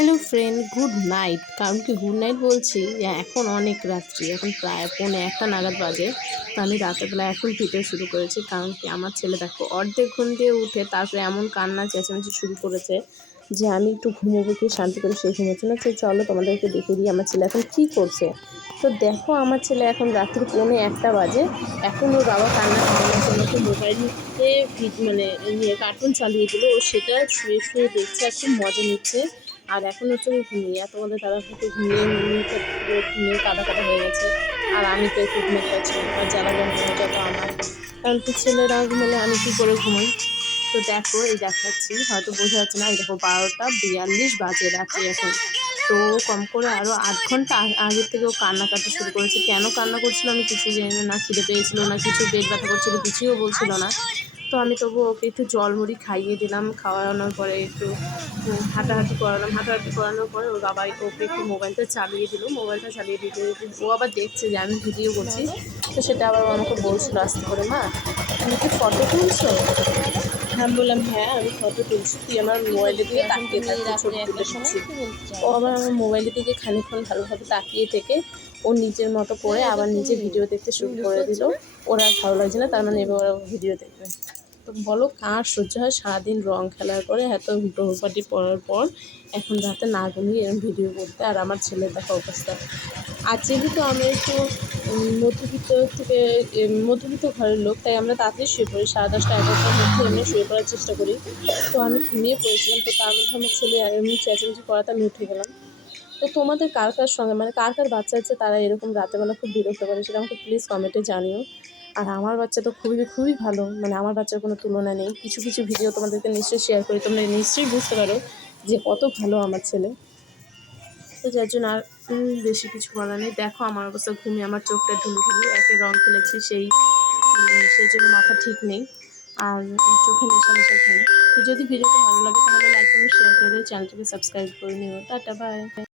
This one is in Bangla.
হ্যালো ফ্রেন্ড গুড নাইট কারণ কি গুড নাইট বলছি? এখন অনেক রাত্রি। এখন প্রায় পৌনে একটা নাগাদ বাজে। তো আমি রাতেরবেলা এখন ভিডিও শুরু করেছি। কারণ কি আমার ছেলে দেখো, অর্ধেক ঘুম দিয়ে উঠে তারপরে এমন কান্না, চেঁচামেচি শুরু করেছে যে আমি একটু ঘুমোবো কি শান্তি করে সেই ঘুমোচ্ছে না। সে চলো তোমাদেরকে দেখে দিই আমার ছেলে এখন কী করছে। তো দেখো আমার ছেলে এখন রাত্রি পৌনে একটা বাজে। এখন ওর বাবা কান্না থামানোর জন্য তো মোবাইলে মানে ইয়ে কার্টুন চালিয়ে দিল। ও সেটা শুয়ে শুয়ে দেখছে আর খুব মজা নিচ্ছে। আর এখন হচ্ছে আমি ঘুমিয়ে, আর তোমাদের দাদা একটু ঘুমিয়ে ঘুমিয়ে ঘুমিয়ে কাদা কাদা হয়ে গেছে। আর আমি তো একটু পারছি না আর জ্বালা যন্ত্রণা যত আমার কারণ কি ছেলেরা ঘুমালে আমি কী করে ঘুমাই? তো দেখো, এই দেখাচ্ছি, হয়তো বোঝা যাচ্ছে না, এই দেখো বারোটা বিয়াল্লিশ বাজে রাত্রি এখন। তো কম করে আরও আধ ঘণ্টা আগের থেকে ও কান্নাকাটি শুরু করেছে। কেন কান্না করছিল আমি কিছুই জানি না না খিদে পেয়েছিল না, কিছু পেট ব্যথা করছিল কিছুও বলছিল না। তো আমি তবু ওকে একটু জল মুড়ি খাইয়ে দিলাম খাওয়ানোর পরে একটু হাঁটাহাঁটি করালাম। হাঁটাহাঁটি করানোর পরে ওর বাবা ওকে একটু মোবাইলটা চালিয়ে দিল। মোবাইলটা চালিয়ে দিতে ও আবার দেখছে যে আমি ভিডিও করছি। তো সেটা আবার আমাকে বলছিল আসতে করে মা তুমি কি ফটো তুলছো? আমি বললাম হ্যাঁ আমি ফটো তুলছি। তুই আমার মোবাইলের দিকে তাকিয়ে দিচ্ছি ও আবার আমার মোবাইলের দিকে খানিক্ষণ ভালোভাবে তাকিয়ে থেকে ও নিজের মতো করে আবার নিজে ভিডিও দেখতে শুরু করে দিল। ওরা ভালো লাগছে না তার মানে এবার ওরা ভিডিও দেখবে। বলো, কার সহ্য হয়? সারাদিন রং খেলার পরে এত পার্টি পড়ার পর এখন রাতে না ঘুমিয়ে এরকম ভিডিও করতে আর আমার ছেলের দেখা অবস্থা। আর যেহেতু আমরা একটু মধ্যবিত্ত থেকে মধ্যবিত্ত ঘরের লোক, তাই আমরা তাড়াতাড়ি শুয়ে পড়ি। সাড়ে দশটা, এগারোটার মধ্যে এমনি শুয়ে পড়ার চেষ্টা করি। তো আমি ঘুমিয়ে পড়েছিলাম, তো তার মধ্যে আমার ছেলে এমনি চেঁচামেচি করাতে আমি উঠে গেলাম। তো তোমাদের কার কার সঙ্গে মানে কার কার বাচ্চা আছে তারা এরকম রাতেবেলা খুব বিরক্ত করে সেটা আমাকে প্লিজ কমেন্টে জানিও। আর আমার বাচ্চা তো খুবই খুবই ভালো। মানে আমার বাচ্চার কোনো তুলনা নেই। কিছু কিছু ভিডিও তোমাদেরকে নিশ্চয়ই শেয়ার করি। তোমরা নিশ্চয়ই বুঝতে পারো যে কত ভালো আমার ছেলে। তো যার জন্য আর বেশি কিছু বলার নেই। দেখো আমার অবস্থা, ঘুমিয়ে আমার চোখটা ঢুলে ঢুলে একে রং খেলেছি, সেই সেই জন্য মাথা ঠিক নেই। আর চোখে নেশা নেশা তো যদি ভিডিওটা ভালো লাগে তাহলে লাইক করো শেয়ার করে চ্যানেলটাকে সাবস্ক্রাইব করে নিও। Tata bye